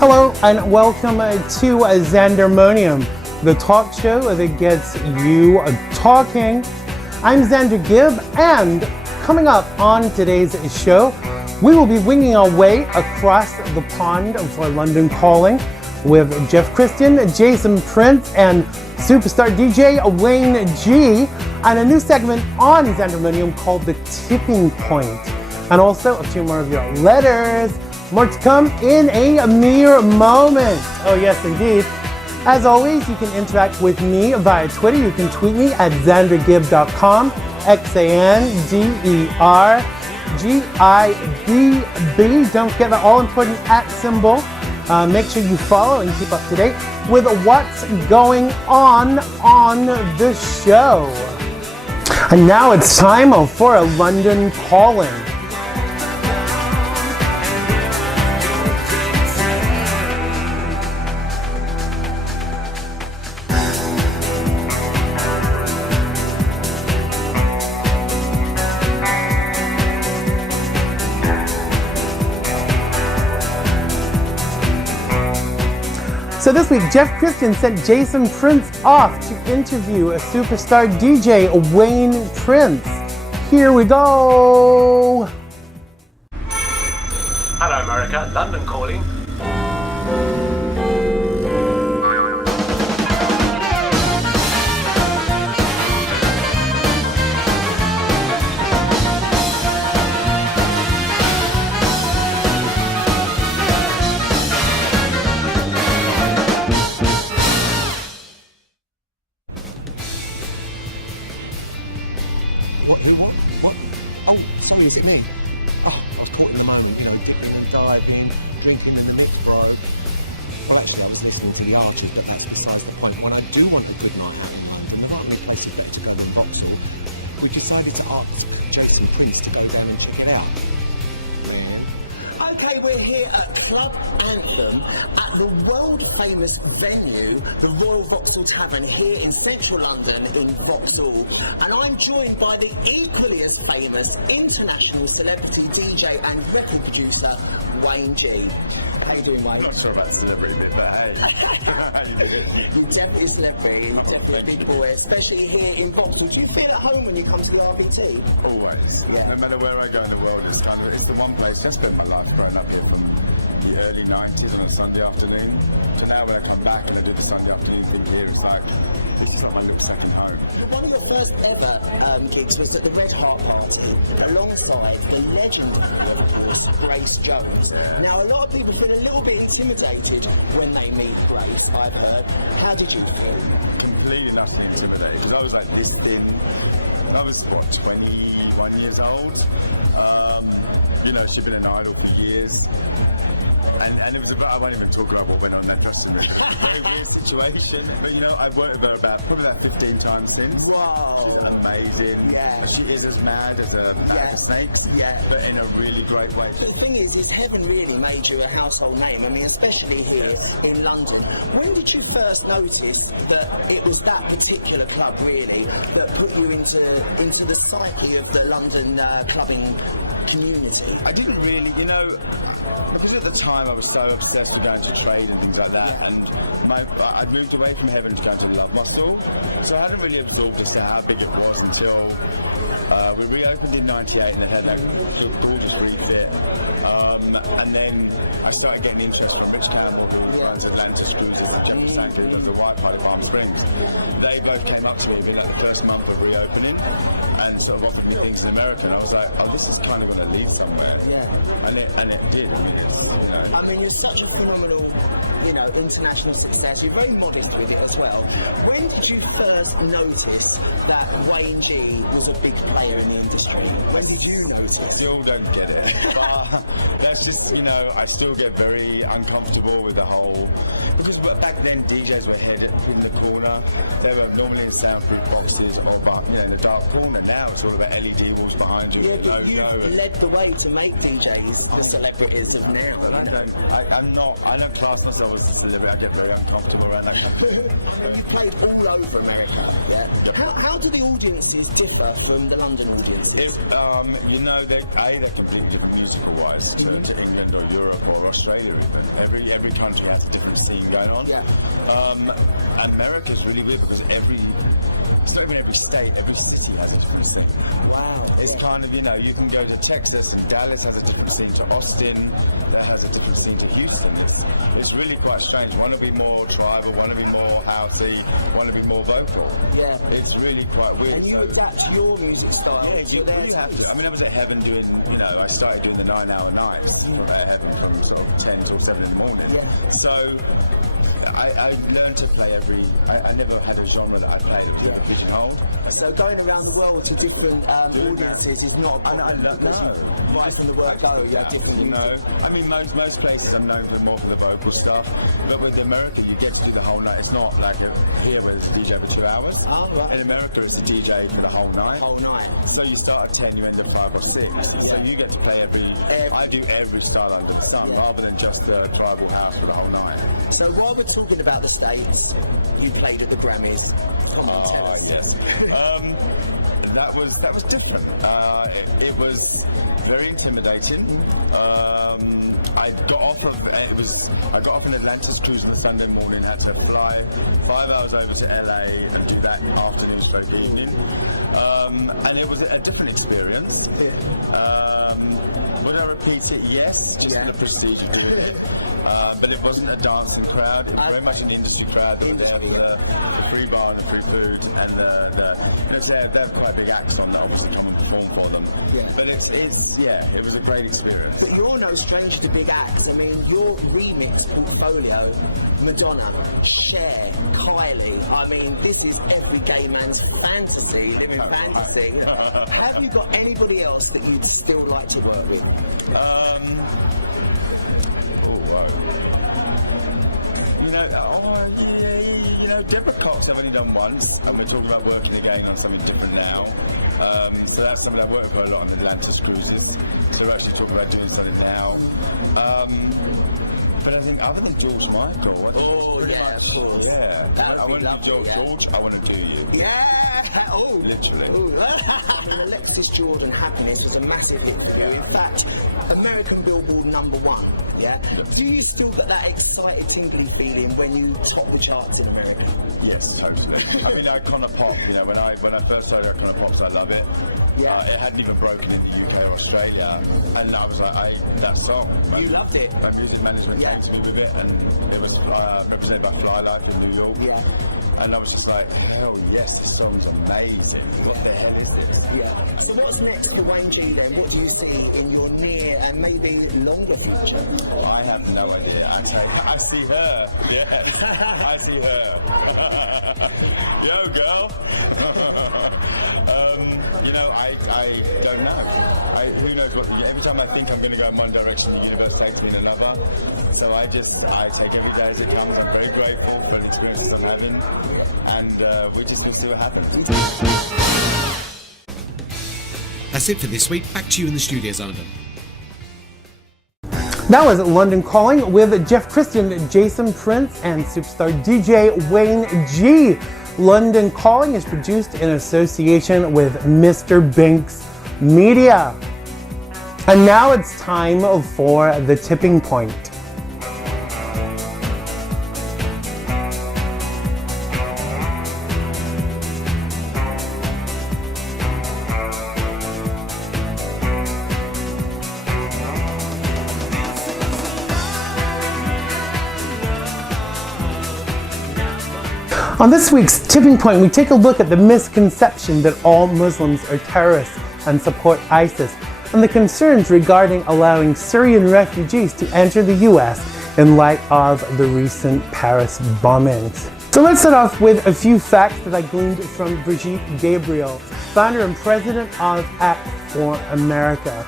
Hello and welcome to Xandermonium, the talk show that gets you talking. I'm Xander Gibb, and coming up on today's show, we will be winging our way across the pond for London Calling with Kristian, Jason Prince, and superstar DJ Wayne G, and a new segment on Xandermonium called The Tipping Point. And also a few more of your letters. More to come in a mere moment. Oh yes, indeed. As always, you can interact with me via Twitter. You can tweet me at xandergibb.com, XanderGibb. Don't forget the all-important @ symbol. Make sure you follow and keep up to date with what's going on the show. And now it's time for a London Calling. So this week, Kristian sent Jason Prince off to interview a superstar DJ, Wayne Prince. Here we go. Hello, America. London Calling. What? Oh, sorry, is it me? Oh, I was caught in the moment, dipping and diving, drinking in the lip, bro. Well, actually, I was listening to Largy, but that's besides the point. When I do want a good night out in London, the hardly place is better to go than Vauxhall. We decided to ask Jason Prince to go down and check it out. Okay, we're here at Club Anthem at the world-famous venue, the Royal Vauxhall Tavern here in central London in Vauxhall. And I'm joined by the equally as famous international celebrity DJ and record producer, Wayne G. How you doing, Wayne? Not sure about celebrity bit, but hey. You're definitely a celebrity, you're definitely a big boy, especially here in Vauxhall. Do you feel at home when you come to the RVT? Always. Yeah. No matter where I go in the world, it's the one place I spent my life growing up here from the early 90s on a Sunday afternoon to now where I come back and I do the Sunday afternoon thing here. It's like, this is like my little second home. One of the first ever gigs was at the Red Heart Party alongside the legendary Grace Jones. Now, a lot of people feel a little bit intimidated when they meet Grace, I've heard. How did you feel? Completely nothing intimidated, because I was like this thin. I was, 21 years old. She'd been an idol for years. And it was about, I won't even talk about what went on that customer. It was a weird situation, but I've worked with her probably about 15 times since. Wow. She's amazing. Yeah. She is as mad as a bag of snakes, but in a really great way. The thing is heaven really made you a household name, especially here in London. When did you first notice that it was that particular club, really, that put you into the psyche of the London clubbing community? I didn't really, because at the time I was so obsessed with going to trade and things like that, and I'd moved away from heaven to go to Love Muscle, so I hadn't really absorbed as to how big it was until we reopened in '98 and they had a gorgeous refit, and then I started getting interest from Rich Campbell, who runs Atlantis Cruises and Jeffrey Sankey of the White Part of Palm Springs. They both came up to me in the first month of reopening and sort of offered me things in America, and I was like, oh, this is kind of going to lead somewhere. Yeah. And it did. You're such a phenomenal, international success. You're very modest with it as well. When did you first notice that Wayne G was a big player in the industry? When did you notice? I still don't get it. That's just, I still get very uncomfortable with the whole... Because back then, DJs were hidden in the corner. They were normally in soundproof boxes or in the dark corner. Now it's all about LED walls behind you. Yeah, but you led the way to make DJs the celebrities of now. I don't class myself as a celebrity. I get very uncomfortable around that. You played all over America. Yeah. How do the audiences differ from the London audiences? They're completely different musical-wise. So different to England or Europe or Australia even. Every country has a different scene going on. Yeah. America's really weird because certainly every state, every city has a different scene. Wow. It's kind of, you can go to Texas and Dallas has a different scene to Austin, that has a different scene to Houston. It's really quite strange. One will be more tribal, one will be more housey, one will be more vocal. Yeah. It's really quite weird. And you adapt your music style. Yeah, you really have to. I mean, I was at Heaven doing, I started doing the 9-hour nights. I was at Heaven from sort of 10 till 7 in the morning. Yeah. So I learned to play I never had a genre that I played that was pigeonholed. So going around the world to different audiences is not I don't know. Right from the word go, yeah, different. I mean, most places I'm known more for the vocal stuff. But with America, you get to do the whole night. It's not like here where it's a DJ for 2 hours. Oh, right. In America, it's a DJ for the whole night. So you start at 10, you end at 5 or 6. So you get to play I do every style under the sun, rather than just the tribal house for the whole night. So while we're talking about the States, you played at the Grammys. Come on, tell us. Yes. That was different. It was very intimidating. I got off an Atlantis cruise on a Sunday morning, had to fly 5 hours over to LA and do that afternoon stroke evening. And it was a different experience. Would I repeat it? Yes, just for the prestige of doing it. But it wasn't a dancing crowd, it was very much an industry crowd. They had the free bar and free food, and they have quite big acts on that, obviously come and perform for them. Yeah. But it was a great experience. But you're no stranger to big acts. I mean, your remix portfolio, Madonna, Cher, Kylie, I mean, this is every gay man's fantasy, living fantasy. Have you got anybody else that you'd still like to work with? Deborah Cox I've only done once, and we're talking about working again on something different now. So that's something I work quite a lot on Atlantis cruises. So we're actually talking about doing something now. But I think other than George Michael, I want to do George, I want to do you. Yeah! Oh! Literally. Alexis Jordan, Happiness was a massive hit for you. In fact, American Billboard #1. Yeah? Do you still get that excited, tingling feeling when you top the charts in America? Yes, totally. I mean, Icona Pop, when I first started Icona Pop, I love it. Yeah. It hadn't even broken in the UK or Australia, and I was like, that song. You loved it. My music management came to me with it, and it was represented by Fly Life in New York. Yeah. And I was just like, hell yes, this song is amazing. What the hell is this? Yeah. So what's next for Wayne G then? What do you see in your near and maybe longer future? Well, I have no idea. I see her. Yes, I see her. Yo, girl. I don't know. Who knows what? Every time I think I'm going to go in one direction, the universe takes me in another. So I take every day as it comes. I'm very grateful for the experiences I'm having, and we just can see what happens. That's it for this week. Back to you in the studio, Xander. That was London Calling with Jeff Kristian, Jason Prince, and superstar DJ Wayne G. London Calling is produced in association with Mr. Binks Media. And now it's time for the tipping point. On this week's Tipping Point, we take a look at the misconception that all Muslims are terrorists and support ISIS, and the concerns regarding allowing Syrian refugees to enter the US in light of the recent Paris bombings. So let's start off with a few facts that I gleaned from Brigitte Gabriel, founder and president of Act for America.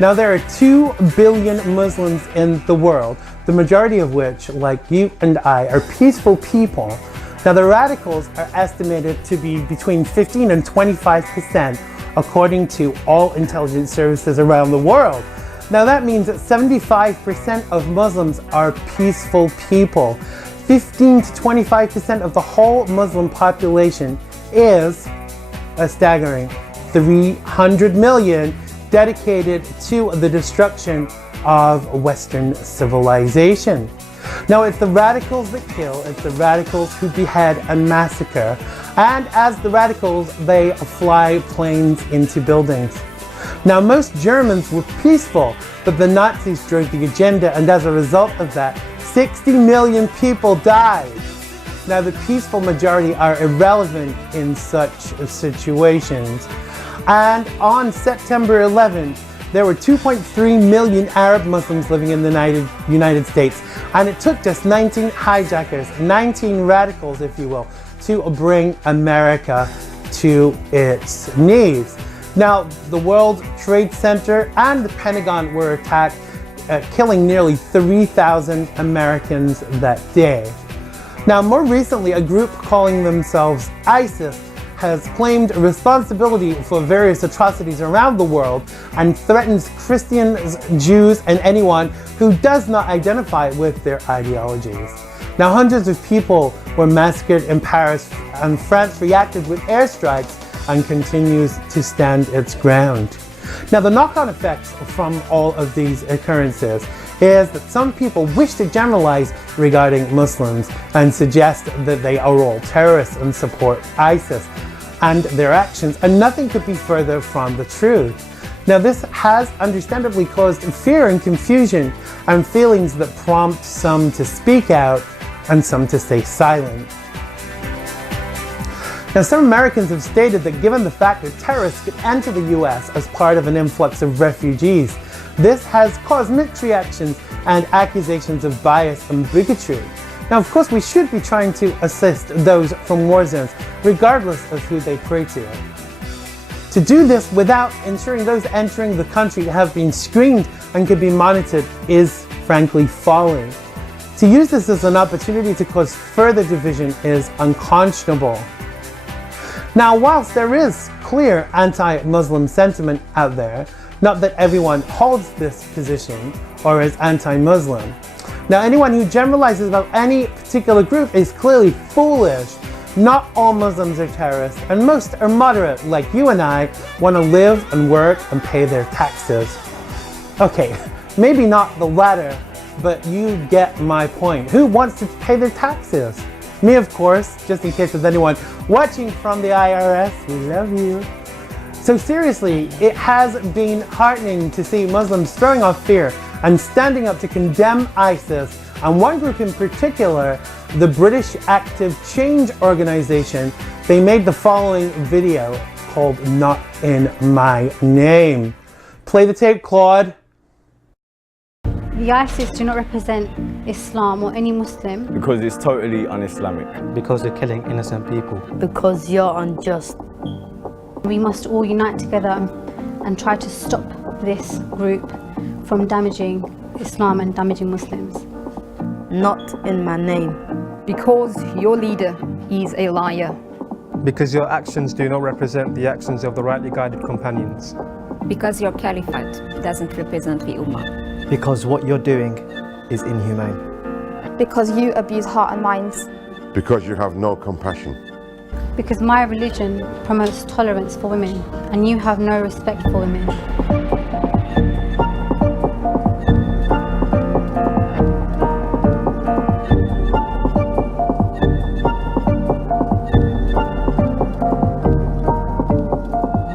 Now, there are 2 billion Muslims in the world, the majority of which, like you and I, are peaceful people. Now, the radicals are estimated to be between 15 and 25%, according to all intelligence services around the world. Now, that means that 75% of Muslims are peaceful people. 15 to 25% of the whole Muslim population is a staggering 300 million dedicated to the destruction of Western civilization. Now, it's the radicals that kill, it's the radicals who behead and massacre, and as the radicals, they fly planes into buildings. Now, most Germans were peaceful, but the Nazis drove the agenda, and as a result of that, 60 million people died. Now, the peaceful majority are irrelevant in such situations. And on September 11th, there were 2.3 million Arab Muslims living in the United States, and it took just 19 hijackers, 19 radicals, if you will, to bring America to its knees. Now, the World Trade Center and the Pentagon were attacked, killing nearly 3,000 Americans that day. Now, more recently, a group calling themselves ISIS has claimed responsibility for various atrocities around the world and threatens Christians, Jews, and anyone who does not identify with their ideologies. Now, hundreds of people were massacred in Paris, and France reacted with airstrikes and continues to stand its ground. Now, the knock-on effects from all of these occurrences is that some people wish to generalize regarding Muslims and suggest that they are all terrorists and support ISIS and their actions, and nothing could be further from the truth. Now, this has understandably caused fear and confusion and feelings that prompt some to speak out and some to stay silent. Now, some Americans have stated that given the fact that terrorists could enter the US as part of an influx of refugees, this has caused mixed reactions and accusations of bias and bigotry. Now, of course, we should be trying to assist those from war zones, regardless of who they pray to. To do this without ensuring those entering the country have been screened and can be monitored is, frankly, folly. To use this as an opportunity to cause further division is unconscionable. Now, whilst there is clear anti-Muslim sentiment out there, not that everyone holds this position or is anti-Muslim. Now, anyone who generalizes about any particular group is clearly foolish. Not all Muslims are terrorists, and most are moderate, like you and I, want to live and work and pay their taxes. Okay, maybe not the latter, but you get my point. Who wants to pay their taxes? Me, of course, just in case there's anyone watching from the IRS, we love you. So seriously, it has been heartening to see Muslims throwing off fear and standing up to condemn ISIS, and one group in particular, the British Active Change Organization. They made the following video called Not in My Name. Play the tape, Claude. The ISIS do not represent Islam or any Muslim. Because it's totally un-Islamic. Because they're killing innocent people. Because you're unjust. We must all unite together and try to stop this group from damaging Islam and damaging Muslims. Not in my name. Because your leader is a liar. Because your actions do not represent the actions of the rightly guided companions. Because your caliphate doesn't represent the Ummah. Because what you're doing is inhumane. Because you abuse heart and minds. Because you have no compassion. Because my religion promotes tolerance for women, and you have no respect for women.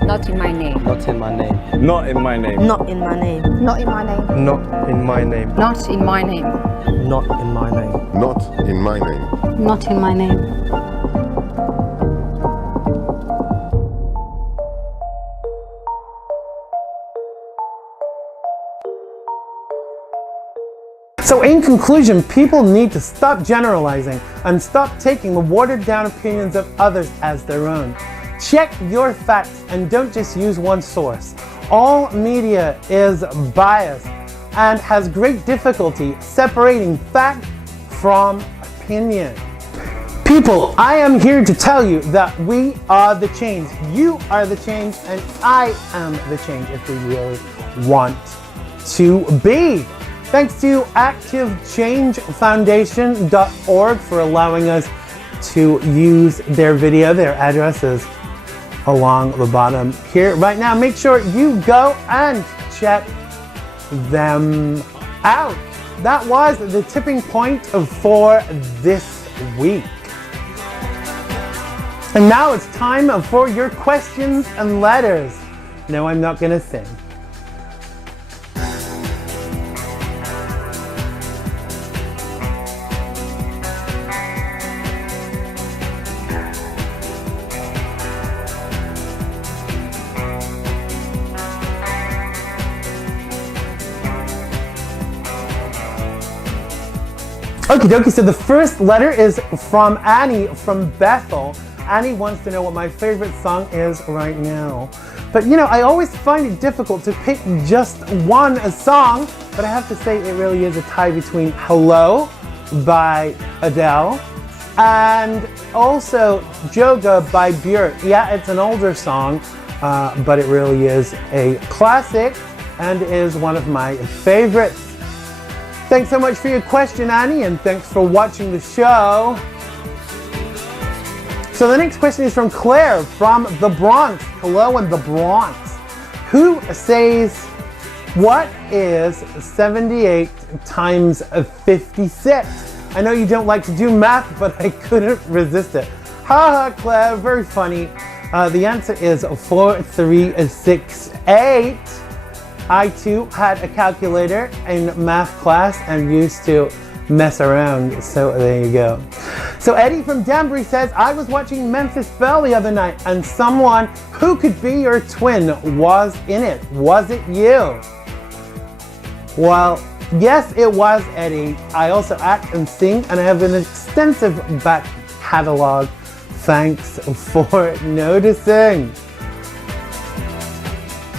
Not in my name. Not in my name. Not in my name. Not in my name. Not in my name. Not in my name. Not in my name. Not in my name. Not in my name. Not in my name. So in conclusion, people need to stop generalizing and stop taking the watered down opinions of others as their own. Check your facts and don't just use one source. All media is biased and has great difficulty separating fact from opinion. People, I am here to tell you that we are the change. You are the change, and I am the change if we really want to be. Thanks to ActiveChangeFoundation.org for allowing us to use their video. Their address is along the bottom here right now. Make sure you go and check them out. That was the tipping point for this week. And now it's time for your questions and letters. No, I'm not gonna sing. Okie dokie, so the first letter is from Annie from Bethel. Annie wants to know what my favorite song is right now. But you know, I always find it difficult to pick just one song, but I have to say it really is a tie between Hello by Adele and also Joga by Björk. Yeah, it's an older song, but it really is a classic and is one of my favorites. Thanks so much for your question, Annie, and thanks for watching the show. So the next question is from Claire from the Bronx. Hello in the Bronx. Who says, what is 78 times 56? I know you don't like to do math, but I couldn't resist it. Ha ha, Claire, very funny. The answer is 4368. I too had a calculator in math class and used to mess around, so there you go. So Eddie from Danbury says, I was watching Memphis Belle the other night and someone who could be your twin was in it. Was it you? Well, yes, it was Eddie. I also act and sing and I have an extensive back catalog. Thanks for noticing.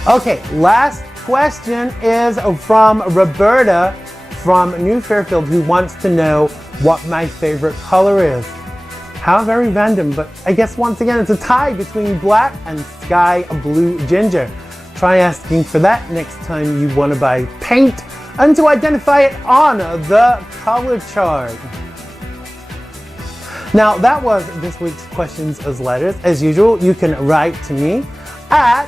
Okay, last question is from Roberta from New Fairfield, who wants to know what my favorite color is. How very random, but I guess once again it's a tie between black and sky blue ginger. Try asking for that next time you want to buy paint and to identify it on the color chart. Now that was this week's questions as letters. As usual, you can write to me at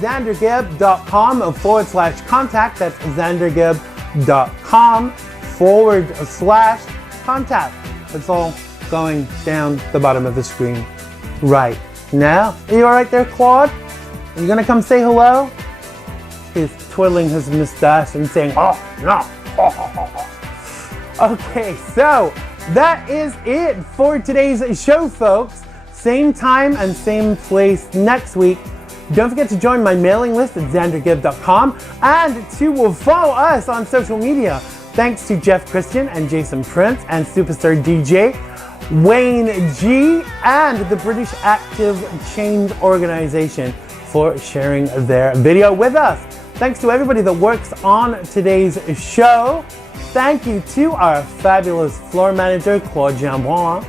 xandergibb.com/contact. That's xandergibb.com/contact. It's all going down the bottom of the screen right now. Are you all right there, Claude? Are you gonna come say hello? He's twirling his mustache and saying, oh, no. Okay, so that is it for today's show, folks. Same time and same place next week. Don't forget to join my mailing list at xandergibb.com and to follow us on social media. Thanks to Jeff Kristian and Jason Prince and Superstar DJ Wayne G and the British Active Change Organization for sharing their video with us. Thanks to everybody that works on today's show. Thank you to our fabulous floor manager, Claude Jambon.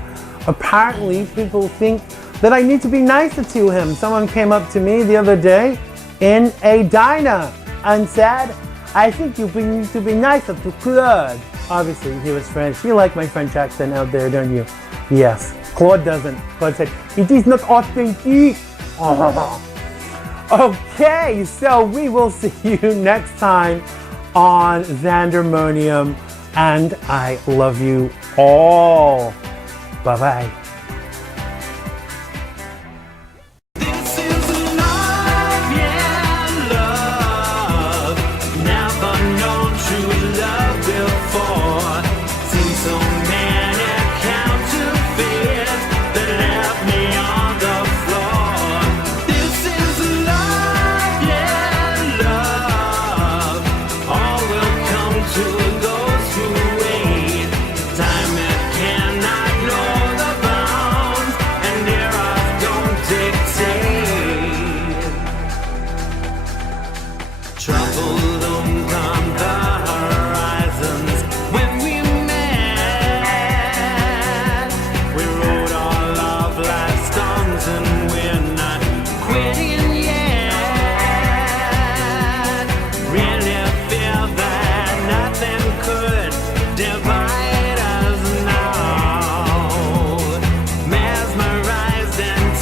Apparently, people think that I need to be nicer to him. Someone came up to me the other day in a diner and said, I think you need to be nicer to Claude. Obviously, he was French. You like my French accent out there, don't you? Yes. Claude doesn't. Claude said, it is not authentic. Okay, so we will see you next time on Xandermonium, and I love you all. Bye-bye.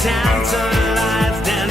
Tantalized and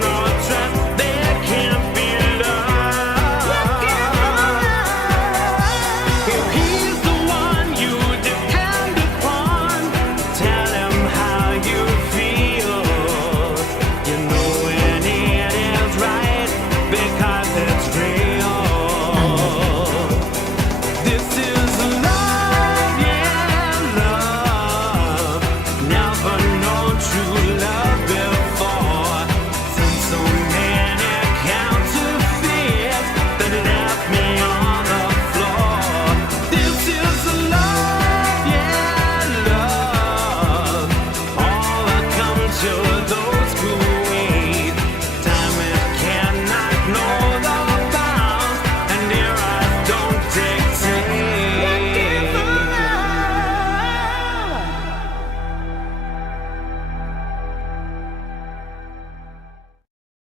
not